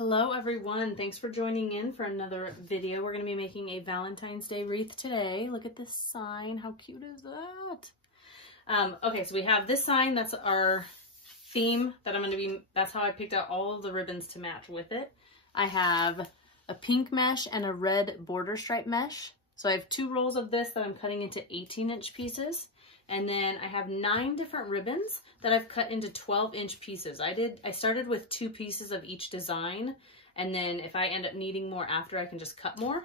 Hello everyone, thanks for joining in for another video. We're going to be making a Valentine's Day wreath today. Look at this sign, how cute is that? Okay, so we have this sign, that's our theme that that's how I picked out all of the ribbons to match with it. I have a pink mesh and a red border stripe mesh. So I have 2 rolls of this that I'm cutting into 18-inch pieces. And then I have 9 different ribbons that I've cut into 12-inch pieces. I started with 2 pieces of each design, and then if I end up needing more after, I can just cut more.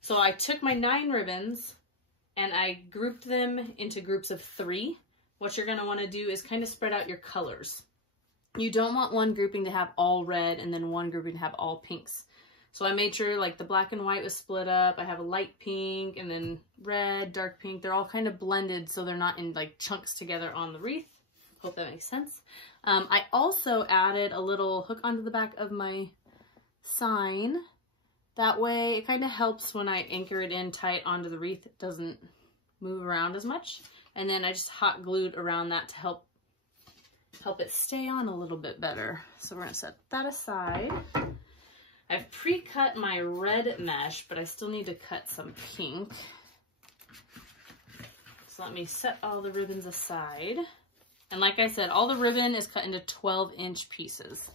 So I took my 9 ribbons and I grouped them into groups of 3. What you're gonna wanna do is kind of spread out your colors. You don't want one grouping to have all red and then one grouping to have all pinks. So I made sure like the black and white was split up. I have a light pink and then red, dark pink. They're all kind of blended so they're not in like chunks together on the wreath. Hope that makes sense. I also added a little hook onto the back of my sign. That way it kind of helps when I anchor it in tight onto the wreath. It doesn't move around as much. And then I just hot glued around that to help it stay on a little bit better. So we're gonna set that aside. I've pre-cut my red mesh, but I still need to cut some pink. So let me set all the ribbons aside. And like I said, all the ribbon is cut into 12-inch pieces.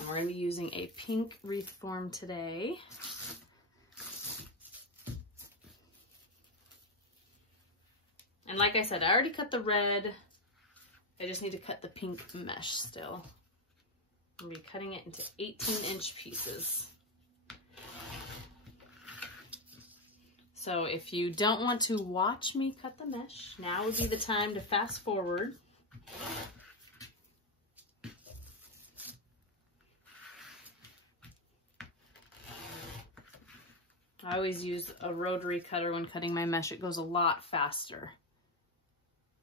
And we're going to be using a pink wreath form today. And like I said, I already cut the red. I just need to cut the pink mesh still. I'm going to be cutting it into 18-inch pieces. So if you don't want to watch me cut the mesh, now would be the time to fast forward. I always use a rotary cutter when cutting my mesh. It goes a lot faster.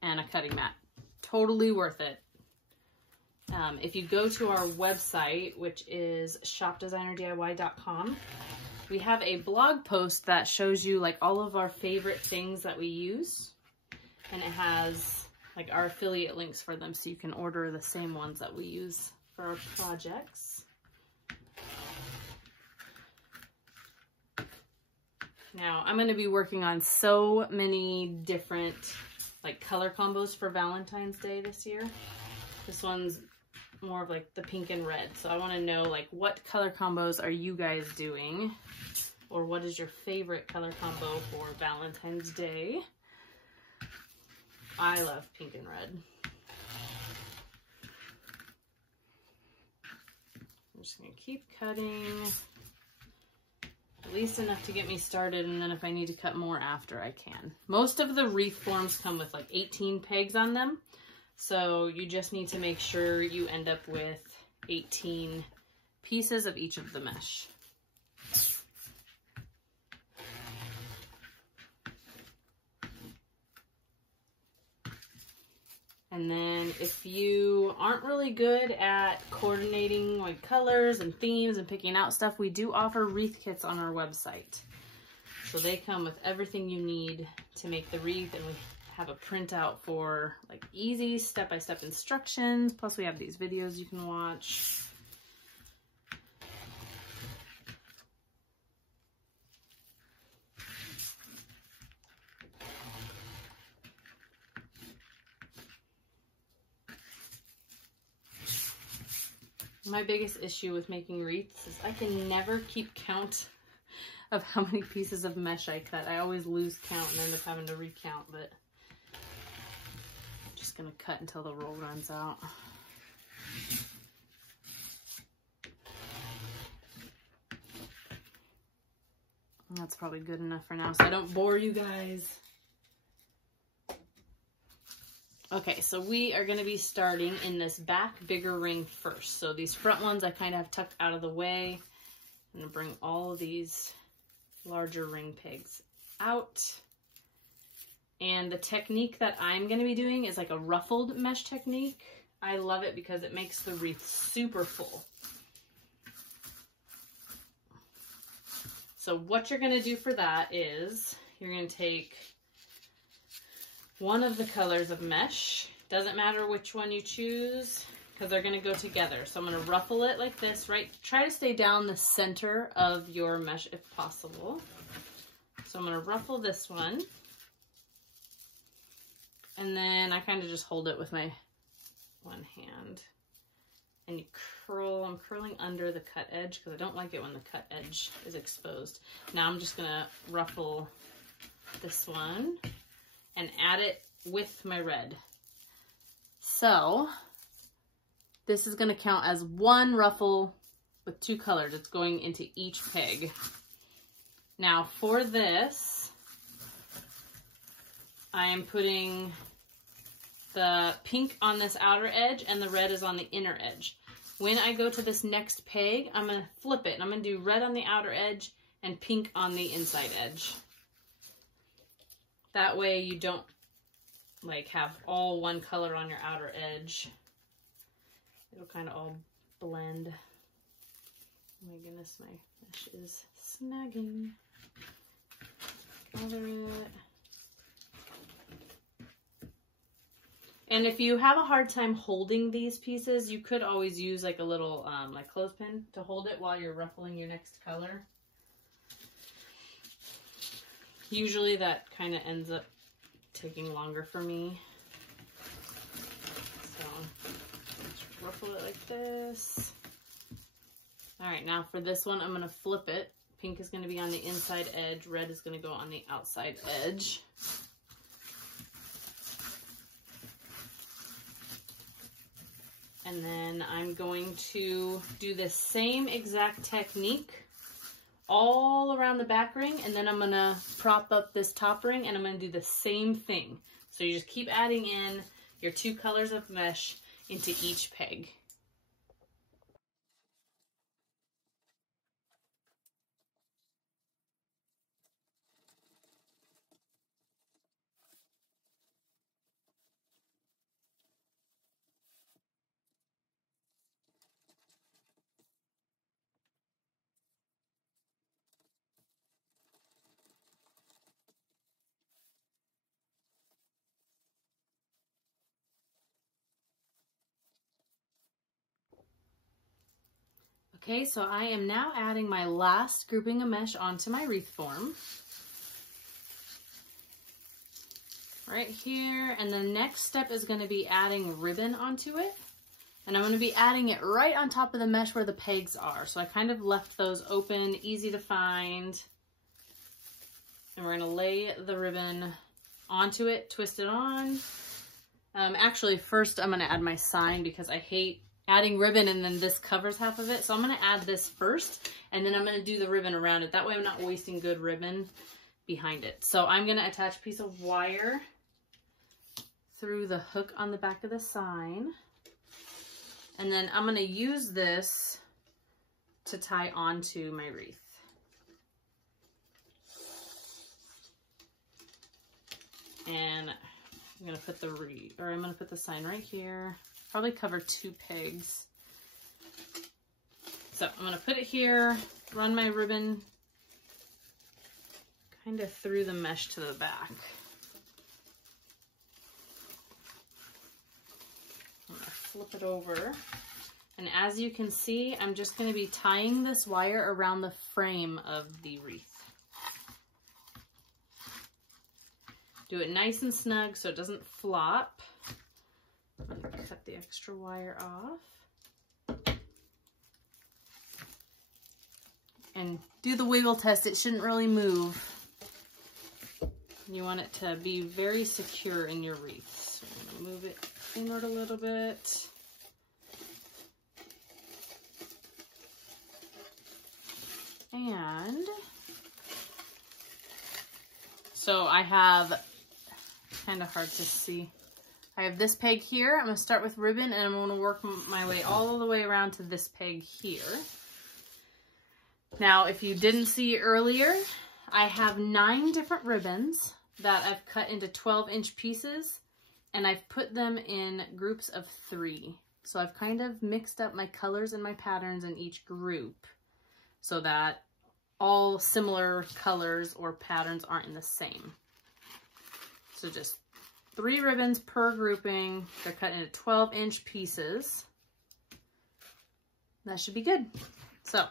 And a cutting mat. Totally worth it. If you go to our website, which is shopdesignerdiy.com, we have a blog post that shows you like all of our favorite things that we use. And it has like our affiliate links for them so you can order the same ones that we use for our projects. Now, I'm going to be working on so many different like color combos for Valentine's Day this year. This one's more of like the pink and red. So I want to know like what color combos are you guys doing? Or what is your favorite color combo for Valentine's Day? I love pink and red. I'm just going to keep cutting. At least enough to get me started, and then if I need to cut more after, I can. Most of the wreath forms come with like 18 pegs on them. So you just need to make sure you end up with 18 pieces of each of the mesh. And then if you aren't really good at coordinating like colors and themes and picking out stuff, we do offer wreath kits on our website. So they come with everything you need to make the wreath, and we have a printout for like easy step-by-step instructions. Plus we have these videos you can watch. My biggest issue with making wreaths is I can never keep count of how many pieces of mesh I cut. I always lose count and end up having to recount, but I'm just gonna cut until the roll runs out. And that's probably good enough for now, so I don't bore you guys. Okay, so we are going to be starting in this back bigger ring first. So these front ones I kind of have tucked out of the way. I'm going to bring all of these larger ring pegs out. And the technique that I'm going to be doing is like a ruffled mesh technique. I love it because it makes the wreath super full. So what you're going to do for that is you're going to take one of the colors of mesh. Doesn't matter which one you choose. because they're going to go together. So I'm going to ruffle it like this, right? Try to stay down the center of your mesh if possible. So I'm going to ruffle this one. And then I kind of just hold it with my one hand. And you curl, I'm curling under the cut edge because I don't like it when the cut edge is exposed. Now I'm just going to ruffle this one and add it with my red. So this is going to count as one ruffle with two colors. It's going into each peg. Now for this, I am putting the pink on this outer edge and the red is on the inner edge. When I go to this next peg, I'm going to flip it and I'm going to do red on the outer edge and pink on the inside edge. That way you don't like have all one color on your outer edge. It'll kind of all blend. Oh my goodness, my mesh is snagging. Gather it. And if you have a hard time holding these pieces, you could always use like a little like clothespin to hold it while you're ruffling your next color. Usually that kind of ends up taking longer for me. So just ruffle it like this. All right, now for this one, I'm going to flip it. Pink is going to be on the inside edge. Red is going to go on the outside edge. And then I'm going to do the same exact technique all around the back ring, and then I'm going to prop up this top ring and I'm going to do the same thing. So you just keep adding in your two colors of mesh into each peg. Okay, so I am now adding my last grouping of mesh onto my wreath form. Right here, and the next step is going to be adding ribbon onto it. And I'm going to be adding it right on top of the mesh where the pegs are. So I kind of left those open, easy to find. And we're going to lay the ribbon onto it, twist it on. Actually, first I'm going to add my sign because I hate adding ribbon and then this covers half of it. So I'm going to add this first and then I'm going to do the ribbon around it. That way I'm not wasting good ribbon behind it. So I'm going to attach a piece of wire through the hook on the back of the sign. And then I'm going to use this to tie onto my wreath. And I'm going to put the sign right here. Probably cover two pegs. So I'm going to put it here, run my ribbon kind of through the mesh to the back. I'm going to flip it over. And as you can see, I'm just going to be tying this wire around the frame of the wreath. Do it nice and snug so it doesn't flop. I'm going to cut the extra wire off. And do the wiggle test. It shouldn't really move. You want it to be very secure in your wreath. So I'm going to move it inward a little bit. And so I have, kind of hard to see, I have this peg here. I'm going to start with ribbon and I'm going to work my way all the way around to this peg here. Now, if you didn't see earlier, I have 9 different ribbons that I've cut into 12-inch pieces and I've put them in groups of 3. So I've kind of mixed up my colors and my patterns in each group so that all similar colors or patterns aren't in the same. So just 3 ribbons per grouping. They're cut into 12-inch pieces. That should be good. So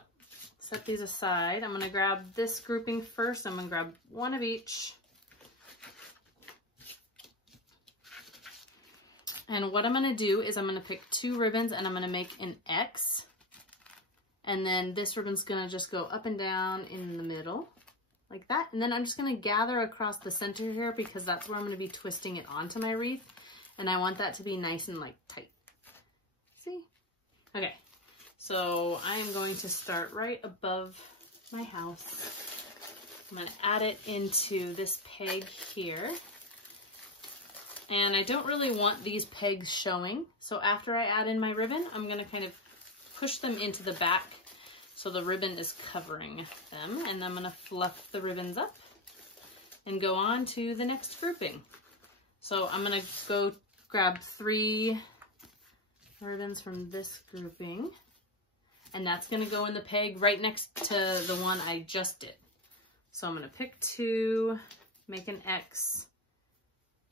set these aside. I'm gonna grab this grouping first. I'm gonna grab one of each. And what I'm gonna do is I'm gonna pick 2 ribbons and I'm gonna make an X. And then this ribbon's gonna just go up and down in the middle like that. And then I'm just gonna gather across the center here because that's where I'm gonna be twisting it onto my wreath. And I want that to be nice and like tight. See? Okay, so I am going to start right above my house. I'm gonna add it into this peg here. And I don't really want these pegs showing. So after I add in my ribbon, I'm gonna kind of push them into the back so the ribbon is covering them. And I'm gonna fluff the ribbons up and go on to the next grouping. So I'm gonna go grab 3 ribbons from this grouping. And that's gonna go in the peg right next to the one I just did. So I'm gonna pick 2, make an X,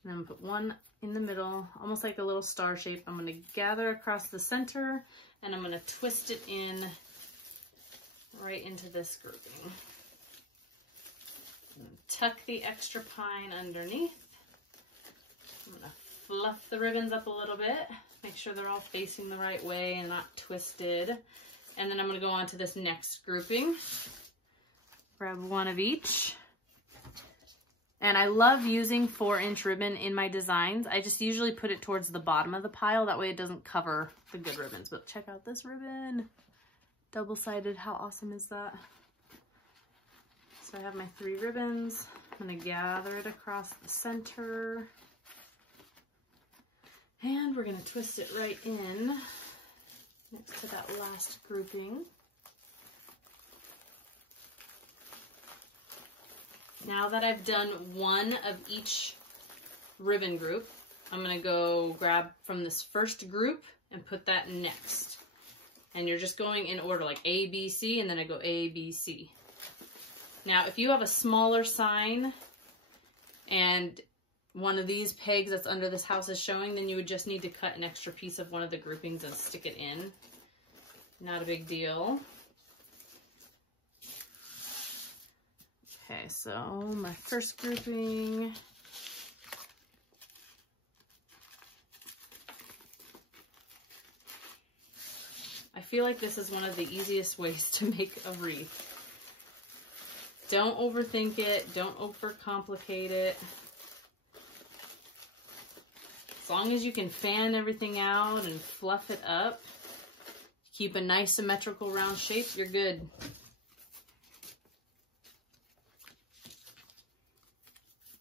and I'm gonna put 1 in the middle, almost like a little star shape. I'm gonna gather across the center and I'm gonna twist it in right into this grouping. I'm gonna tuck the extra pine underneath. I'm gonna fluff the ribbons up a little bit, make sure they're all facing the right way and not twisted. And then I'm gonna go on to this next grouping. Grab 1 of each. And I love using 4-inch ribbon in my designs. I just usually put it towards the bottom of the pile. That way it doesn't cover the good ribbons. But check out this ribbon. Double-sided. How awesome is that? So I have my 3 ribbons. I'm going to gather it across the center. And we're going to twist it right in next to that last grouping. Now that I've done 1 of each ribbon group, I'm gonna go grab from this first group and put that next. And you're just going in order, like A, B, C, and then I go A, B, C. Now, if you have a smaller sign and one of these pegs that's under this house is showing, then you would just need to cut an extra piece of one of the groupings and stick it in. Not a big deal. Okay, so my first grouping. I feel like this is one of the easiest ways to make a wreath. Don't overthink it, don't overcomplicate it. As long as you can fan everything out and fluff it up, keep a nice symmetrical round shape, you're good.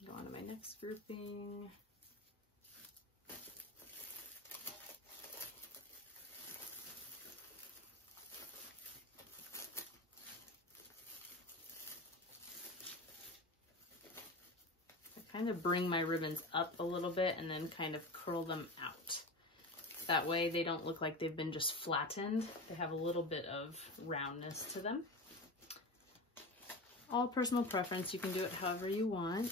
Go on to my next grouping. Kind of bring my ribbons up a little bit and then kind of curl them out. That way they don't look like they've been just flattened. They have a little bit of roundness to them. All personal preference. You can do it however you want.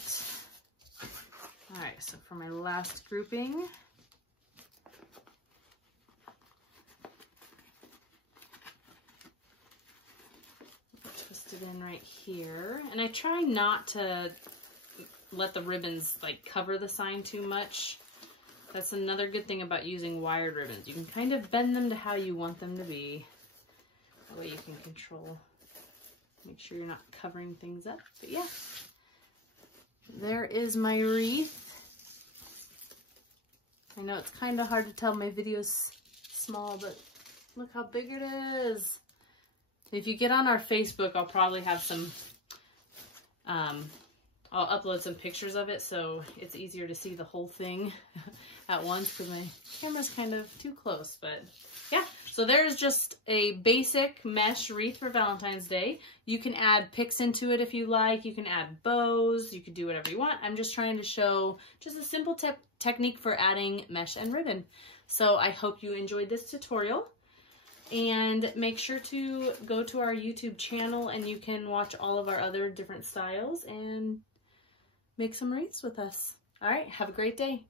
All right, so for my last grouping, twist it in right here. And I try not to let the ribbons like cover the sign too much. That's another good thing about using wired ribbons. You can kind of bend them to how you want them to be. That way you can control, make sure you're not covering things up. But yeah, there is my wreath. I know it's kind of hard to tell, my video's small, but look how big it is. If you get on our Facebook, I'll probably have some, I'll upload some pictures of it so it's easier to see the whole thing at once because my camera's kind of too close. But yeah, so there's just a basic mesh wreath for Valentine's Day. You can add picks into it if you like. You can add bows. You can do whatever you want. I'm just trying to show just a simple technique for adding mesh and ribbon. So I hope you enjoyed this tutorial. And make sure to go to our YouTube channel and you can watch all of our other different styles and make some wreaths with us. All right, have a great day.